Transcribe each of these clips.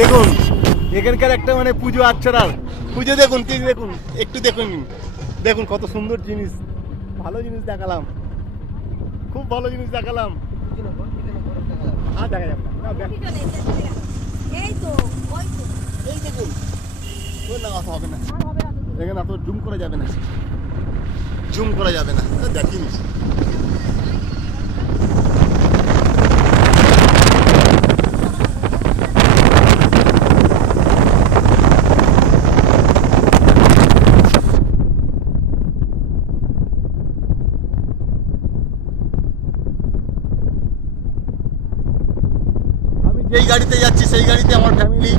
দেখুন এখানকার একটা মানে পুজো আচ্ছারার পুজো দেখুন, ঠিক দেখুন, একটু দেখুন, দেখুন কত সুন্দর জিনিস, ভালো জিনিস দেখালাম, খুব ভালো জিনিস দেখালাম। আর দেখা যাবে না, এই তো ওই তো এই দেখুন, ওই না অত হবে না, এখানে এত জুম করা যাবে না, জুম করা যাবে না, দেখিনি। যেই গাড়িতে যাচ্ছি সেই গাড়িতে আমার ফ্যামিলি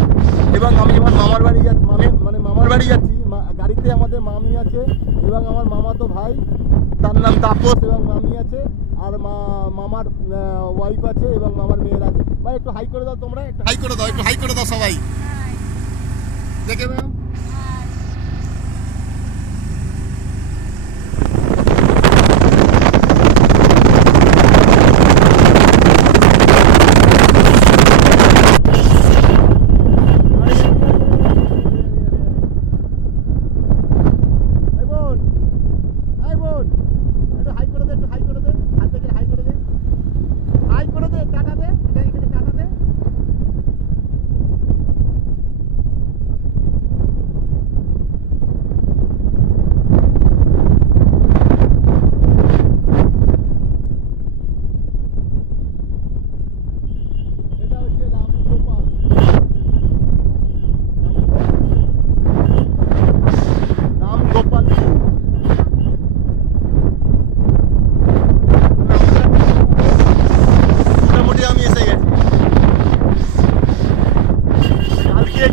এবং আমি আমার মামার বাড়ি যাচ্ছি, মানে মামার বাড়ি যাচ্ছি, গাড়িতে আমাদের মামি আছে এবং আমার মামাতো ভাই, তার নাম তাপস, এবং মামি আছে আর মামার ওয়াইফ আছে এবং মামার মেয়ের আছে। ভাই একটু হাই করে দাও, তোমরা একটু হাই করে দাও, একটু হাই করে দাও সবাই, দেখে দাও।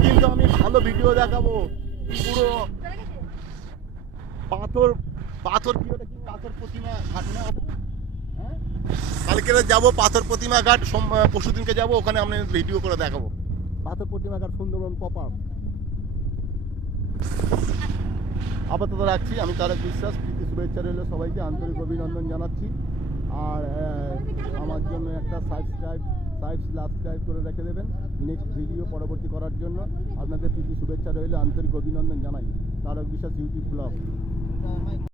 কিন্তু আমি ভালো ভিডিও দেখাবো, পুরো পাথর পাথর কি ওটা, কি পাথর প্রতিমা ঘাট না, হ্যাঁ কালকে যাবো পাথর প্রতিমা ঘাট, পরশুদিনকে যাবো, ওখানে আমি ভিডিও করে দেখাবো পাথর প্রতিমা ঘাট, সুন্দরবন পপার। আপাতত রাখছি, আমি তারেক বিশ্বাস, প্রীতি শুভেচ্ছা রইল সবাইকে, আন্তরিক অভিনন্দন জানাচ্ছি। আর আমার জন্য একটা সাবস্ক্রাইব করে রেখে দেবেন নেক্সট ভিডিও পরবর্তী করার জন্য। আপনাদের প্রীতি শুভেচ্ছা রইল, আন্তরিক অভিনন্দন জানাই। তারেক বিশ্বাস ইউটিউব ব্লগ।